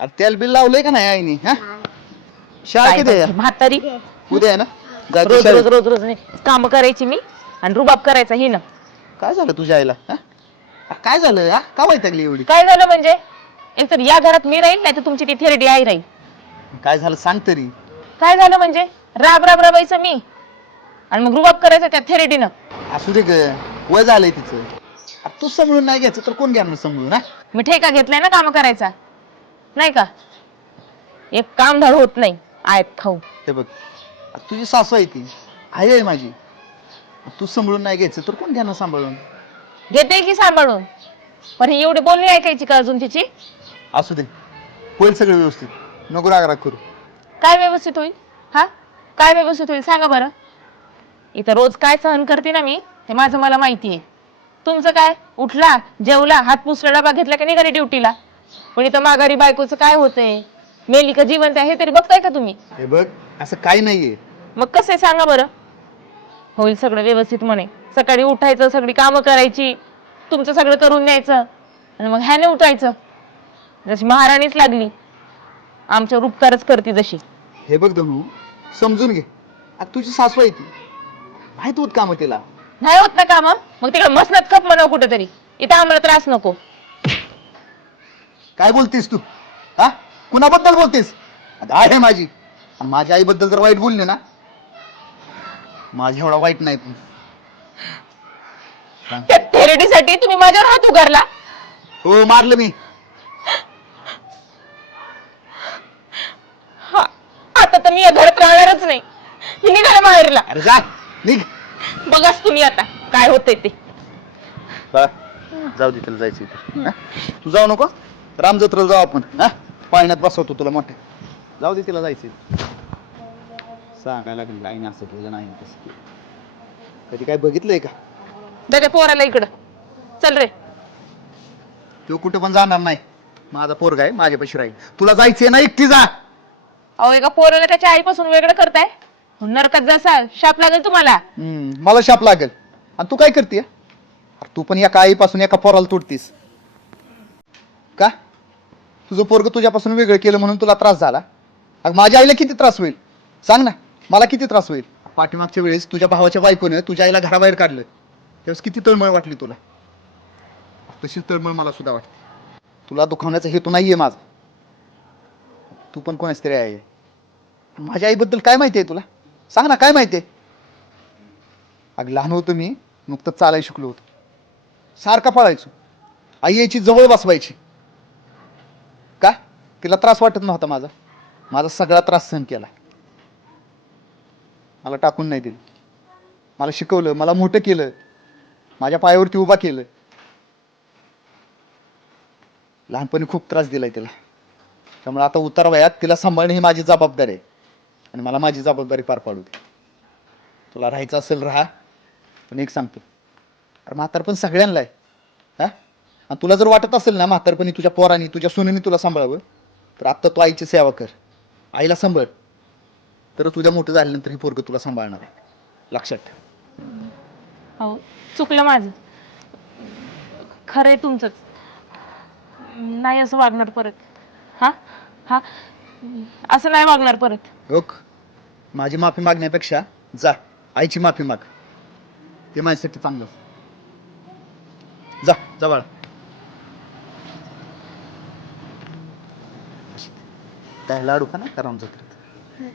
अरे तेल बिल लावलंय का नाही आईनी? हा शाळा काय कधी आहे? म्हातारी उद्या आहे ना? जा तू रोज शाळेत. रोज रोज रोज काम करायची मी आणि रुबाब करायचा ही ना. काय झालं तुझ्या आईला? हा? काय झालं? हा का वैतागली एवढी? काय झालं म्हणजे एकतर या घरात मी राहील नाही तर तुमची ती थेरडी आई राहील. काय झालं सांग तरी. काय झालं म्हणजे राब राब राबायचं मी आणि मग रुबाब करायचं त्या थेरडीनं. असू दे ग, वय झालंय तिचं. अरे तू समजून नाही घ्यायचं तर कोण घेणार समजून? हा मी ठेका घेतलाय ना काम करायचा नाही का. एक काम धड होत नाही आयत खाऊ. हे बघ, तुझी सासू आहे ती, आई आहे माझी. तू समजून नाही घ्यायचं तर कोण घेणार सांभाळून? घेते की सांभाळून, पण ही एवढी बोलणी ऐकायची का अजून तिची? असू दे, होईल सगळं व्यवस्थित. नको राग राग करू. काय व्यवस्थित होईल? हा काय व्यवस्थित होईल सांगा बरं. इथं रोज काय सहन करते ना मी ते माझं मला माहिती आहे. तुमचं काय उठला जेवला हात पुसला डबा घेतला की निघाली ड्युटीला. पण इथं माघारी बायकोचं काय होतंय, मेली का जिवंत आहे हे तरी बघताय का तुम्ही? हे बघ, असं काही नाहीये. मग कसं आहे सांगा बरं. होईल सगळं व्यवस्थित म्हणे. सकाळी उठायचं सगळी कामं करायची तुमचं सगळं करून न्यायचं आणि मग ह्याने उठायचं जशी महाराणीच लागली आमच्यावर उपकारच करते जशी. हे बघ धनू, समजून घे. आता तुझी सासू आहे ती, माहित होत काम तिला. नाही होत ना काम मग तिकडे मसनत खप म्हणावं कुठेतरी. इथं आम्हाला त्रास नको. काय बोलतेस तू? हा कुणाबद्दल बोलतेस? आता आहे माझी, आणि माझ्या आईबद्दल जर वाईट बोलले ना, माझ्या एवढा वाईट नाही तू. सांग. त्या थेरडीसाठी तुम्ही माझ्यावर हात उगारला. हो मारलं मी. हा, आता तर मी या घरात राहणारच नाही. मी निघाले माहेरला. अरे जा निघ. बघाच तुम्ही आता काय होतंय ते. बा, जाऊ दे, त्याला जायचं इथे. हा? तू जाऊ नको. रामजत्रेला जाऊ आपण. हा पाळण्यात बसवतो तुला मोठे. जाऊ दे, तिला जायचं. सांगायला लागली आईने असं केलं नाही तसं केलं. कधी काय बघितलंय का? दादा पोराला इकडं चल रे. तो कुठे पण जाणार नाही. माझा पोरगा आहे, माझ्यापाशी राहील. तुला जायचंय ना, एकटी जा. अहो एका पोराला त्याच्या आईपासून वेगळं करताय. नरकात जसा शाप लागेल तुम्हाला. मला शाप लागेल. आणि तू काय करते? तू पण एका आईपासून एका पोराला तुटतीस का? तुझं पोरग तुझ्यापासून वेगळं केलं म्हणून तुला त्रास झाला. अगं माझ्या आईला किती त्रास होईल सांग ना. मला किती त्रास होईल. पाठीमागच्या वेळेस तुझ्या भावाच्या बायकोनं तुझ्या आईला घराबाहेर काढलं त्यावेळेस किती तळमळ वाटली तुला. तशीच तळमळ मला सुद्धा वाटते. तुला दुखावण्याचा हेतू नाहीये माझा. तू पण कोणाच तरी आहे. माझ्या आईबद्दल काय माहिती आहे तुला? सांग ना, काय माहिती आहे? अगं लहान होतो मी, नुकतंच चालायला शिकलो होतो. सारखा पळायचो. आई यायची जवळ बसवायची. का? तिला त्रास वाटत नव्हता माझा. माझा सगळा त्रास सहन केला. मला टाकून नाही दिलं. मला शिकवलं, मला मोठं केलं, माझ्या पायावरती उभा केलं. लहानपणी खूप त्रास दिलाय तिला. त्यामुळे आता उतार वयात तिला सांभाळणे ही माझी जबाबदारी आहे. आणि मला माझी जबाबदारी पार पाडू दे. तुला राहायचं असेल राहा, पण एक सांगतो, अरे म्हातारपण सगळ्यांना आहे. हा, आणि तुला जर वाटत असेल ना म्हातारपणी तुझ्या पोरांनी तुझ्या सुनेनी तुला सांभाळावं, तर आत्ता तू आईची सेवा कर. आईला सांभाळ, तर तुझ्या मोठं झाल्यानंतर हे पोरगं तुला सांभाळणार आहे. लक्षात ठेव. हो चुकलं माझं. खरंय तुमचंच. नाही असं वागणार परत. हा हा असं नाही वागणार परत. ओक, माझी माफी मागण्यापेक्षा जा आईची माफी माग. ते माझ्यासाठी चांगलं. जा जा बाळा. काय लाडू का ना करा जत्रेत.